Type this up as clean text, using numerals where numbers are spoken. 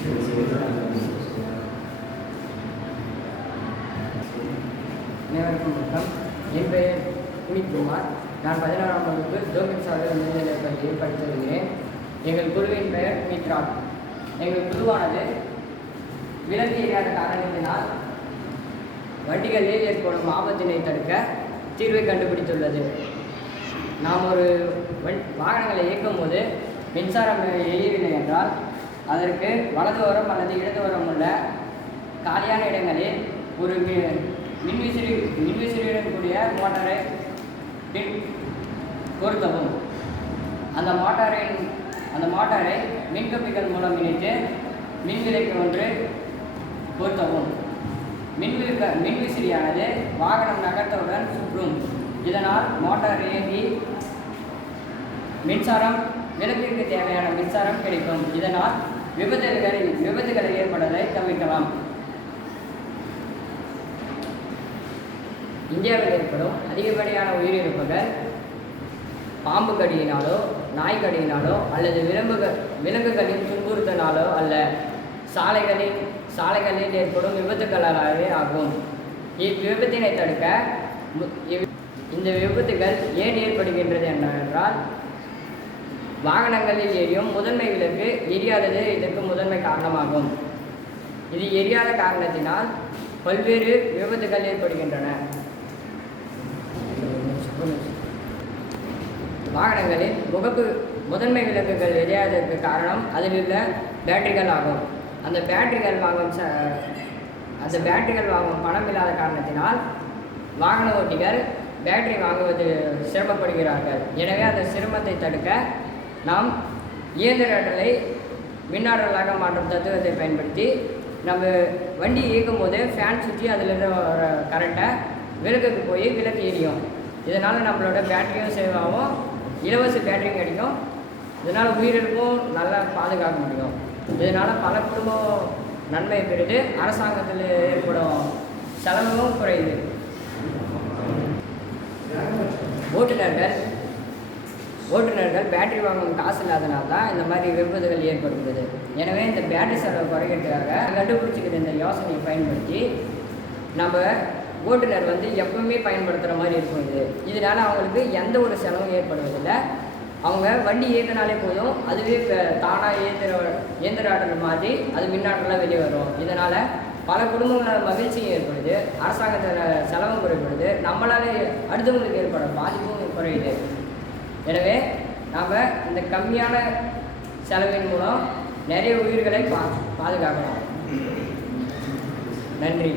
அனைவருக்கும் வணக்கம். என் பெயர் புனித்குமார். நான் 11ஆம் வகுப்பு ஜோபின் சாகர் மேல்நிலைப் பள்ளியில் படித்து வருகிறேன். எங்கள் குழுவின் பெயர் மித்ராட். எங்கள் குழுவானது விலங்கு எரியாத காரணத்தினால் வண்டிகளில் ஏற்படும் ஆபத்தினை தடுக்க தீர்வை கண்டுபிடித்துள்ளது. நாம் ஒரு வாகனங்களை இயக்கும் போது மின்சாரம் எரியவில்லை என்றால் அதற்கு வலதுவரம் அல்லது இடதுவரம் உள்ள காலியான இடங்களில் ஒரு மின்விசிறியுடன் கூடிய மோட்டாரை பொருத்தவும். அந்த மோட்டாரை மின்கம்பிகள் மூலம் இணைத்து மின்விலைக்கு ஒன்று பொருத்தவும். மின்விசிறியானது வாகனம் நகர்த்தவுடன் சுற்றும். இதனால் மோட்டார் இயங்கி விளக்கிற்கு தேவையான மின்சாரம் கிடைக்கும். இதனால் விபத்துகளை ஏற்படுவதை தவிர்க்கலாம். இந்தியாவில் ஏற்படும் அதிகப்படியான உயிரிழப்புகள் பாம்பு கடியினாலோ நாய் கடியினாலோ அல்லது விலங்குகளின் துன்புறுத்தனாலோ அல்ல, சாலைகளில் ஏற்படும் விபத்துகளாலே ஆகும். இவ்விபத்தினை தடுக்க இந்த விபத்துகள் ஏன் ஏற்படுகின்றது என்றால் வாகனங்களில் எரியும் முதன்மை விளக்கு எரியாதது இதற்கு முதன்மை காரணமாகும். இது எரியாத காரணத்தினால் பல்வேறு விபத்துகள் ஏற்படுகின்றன. வாகனங்களில் முதன்மை விளக்குகள் எரியாததற்கு காரணம் அதில் உள்ள பேட்டரிகள் ஆகும். அந்த பேட்டரிகள் வாங்கும் பணம் இல்லாத காரணத்தினால் வாகன ஓட்டிகள் பேட்டரி வாங்குவது சிரமப்படுகிறார்கள். எனவே அந்த சிரமத்தை தடுக்க நாம் இயந்திர ஆற்றலை மின்னாற்றலாக மாற்றும் தத்துவத்தை பயன்படுத்தி நம்ம வண்டி இயக்கும் போது ஃபேன் சுற்றி அதிலிருந்து வர கரண்ட்டை விளக்குக்கு போய் விளக்கு எரியும். இதனால் நம்மளோட பேட்டரியும் சேவ் ஆகும், இலவச பேட்டரியும் கிடைக்கும். இதனால் உயிரிழப்பும் நல்லா பாதுகாக்க முடியும். இதனால் பல குடும்பம் நன்மை பெறுது, அரசாங்கத்தில் ஏற்படும் செலவும் குறையுது. ஓட்டுநர்கள் பேட்டரி வாங்கும் காசு இல்லாதனால தான் இந்த மாதிரி விபத்துகள் ஏற்படுகிறது. எனவே இந்த பேட்டரி செலவு குறைக்கிறதுக்காக கண்டுபிடிச்சிக்கிற இந்த யோசனையை பயன்படுத்தி நம்ம ஓட்டுநர் எப்பவுமே பயன்படுத்துகிற மாதிரி இருக்கும். இதனால் அவங்களுக்கு எந்த ஒரு செலவும் ஏற்படுவதில்லை. அவங்க வண்டி இயக்கினாலே போதும், அதுவே தானாக இயந்திர ஆற்றல் மாதிரி அது மின்னாற்றலாக வெளியே வரும். இதனால் பல குடும்பங்களோட மகிழ்ச்சியும் ஏற்படுது, அரசாங்கத்தில் செலவும் குறைப்படுது, நம்மளால் அடுத்தவங்களுக்கு ஏற்படும் பாதிப்பும் குறையுது. எனவே நாம் இந்த கம்மியான செலவின் மூலம் நிறைய உயிர்களை பாதுகாக்கலாம். நன்றி.